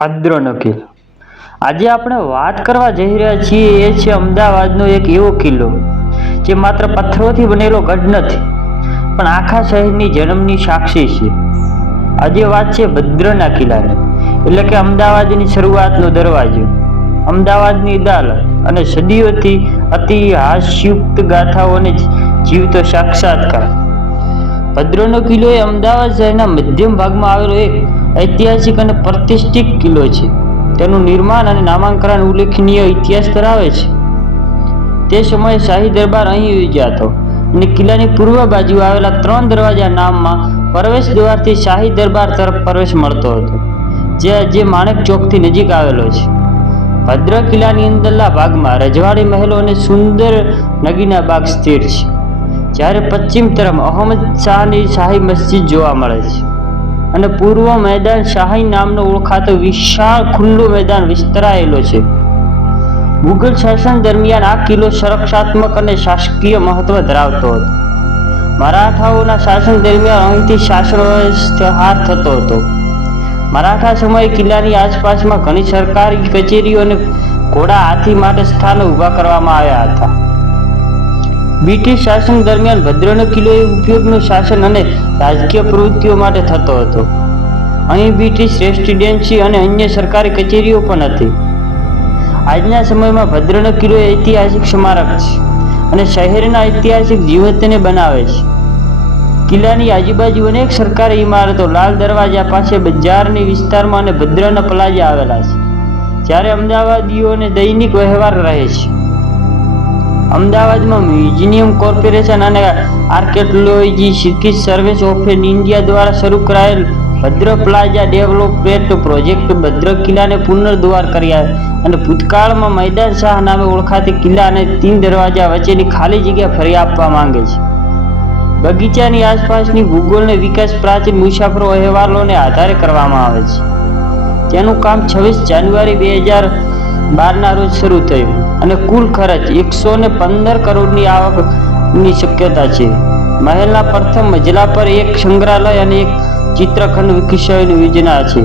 ભદ્રનો કિલ્લો. આજે આપણે વાત કરવા જઈ રહ્યા છીએ એ છે અમદાવાદનો એક એવો કિલ્લો જે માત્ર પથ્થરોથી બનેલો ગઢ નથી, પણ આખા શહેરની જન્મની સાક્ષી છે. આજે વાત છે ભદ્રના કિલ્લાની, એટલે કે અમદાવાદની શરૂઆતનો દરવાજો, અમદાવાદની અદાલત અને સદીઓથી ઇતિહાસયુક્ત ગાથાઓને જીવતો સાક્ષાત્કાર. ભદ્રનો કિલ્લો એ અમદાવાદ શહેરના મધ્યમ ભાગમાં આવેલો એક ઐતિહાસિક અને પ્રતિષ્ઠિત કિલ્લો છે. તેનું નિર્માણ અને નામાંકન ઉલ્લેખનીય ઇતિહાસ ધરાવે છે. તે સમયે શાહી દરબાર અહીં યોજાતો અને કિલ્લાની પૂર્વ બાજુ આવેલા 3 દરવાજા નામમાં પ્રવેશ દ્વારથી શાહી દરબાર તરફ પ્રવેશ મળતો હતો, જે માણેક ચોકથી નજીક આવેલો છે. ભદ્ર કિલ્લાની અંદરના ભાગમાં રજવાડી મહેલો અને સુંદર નગીના બાગ સ્થિર છે, જ્યારે પશ્ચિમ તરફ અહમદ શાહની શાહી મસ્જિદ જોવા મળે છે અને પૂર્વ મેદાન શાહી નામનો ઓળખાતો વિશાળ ખુલ્લું મેદાન વિસ્તરાયેલો છે. મુઘલ શાસન દરમિયાન આ કિલ્લો સંરક્ષણાત્મક અને શાસકીય મહત્વ ધરાવતો હતો. મરાઠાઓના શાસન દરમિયાન અહીંથી શાસન વ્યવસ્થા થતો હતો. મરાઠા સમયે કિલ્લાની આસપાસમાં ઘણી સરકારી કચેરીઓ અને ઘોડા હાથી માટે સ્થાનો ઊભા કરવામાં આવ્યા હતા. બ્રિટિશ શાસન દરમિયાન ભદ્રનો કિલ્લો એ ઉપયોગનું શાસન અને રાજકીય પ્રવૃત્તિઓ માટે થતો હતો. અહીં બ્રિટિશ રેસિડેન્સી અને અન્ય સરકારી કચેરીઓ પણ હતી. આજના સમયમાં ભદ્રનો કિલ્લો ઐતિહાસિક સ્મારક છે અને શહેરના ઐતિહાસિક જીવંતને બનાવે છે. કિલ્લાની આજુબાજુ અનેક સરકારી ઇમારતો, લાલ દરવાજા પાસે બજારની વિસ્તારમાં અને ભદ્રના પ્લાઝા આવેલા છે, જ્યારે અમદાવાદીઓને દૈનિક વ્યવહાર રહે છે. અમદાવાદમાં મ્યુઝિયમ કોર્પોરેશન અને archaeology city service of India દ્વારા શરૂ કરાયેલ ભદ્ર પ્લાઝા ડેવલપમેન્ટ પ્રોજેક્ટ ભદ્ર કિલ્લાને પુનર્દ્વાર કર્યા અને ભૂતકાળમાં મેદાન શાહ નામે ઓળખાતી કિલ્લા અને 3 દરવાજા વચ્ચેની ખાલી જગ્યા ફરી આપવા માંગે છે. બગીચાની આસપાસની ભૂગોળનો વિકાસ પ્રાચીન મુસાફરો અહેવાલોને આધારે કરવામાં આવે છે. તેનું કામ 26 જાન્યુઆરી 2012ના રોજ શરૂ થયું અને કુલ ખર્ચ 115 કરોડની આવકની શક્યતા છે. મહેલના પ્રથમ મજલા પર એક સંગ્રહાલય અને એક ચિત્રખંડ વિકસાવવાની યોજના છે.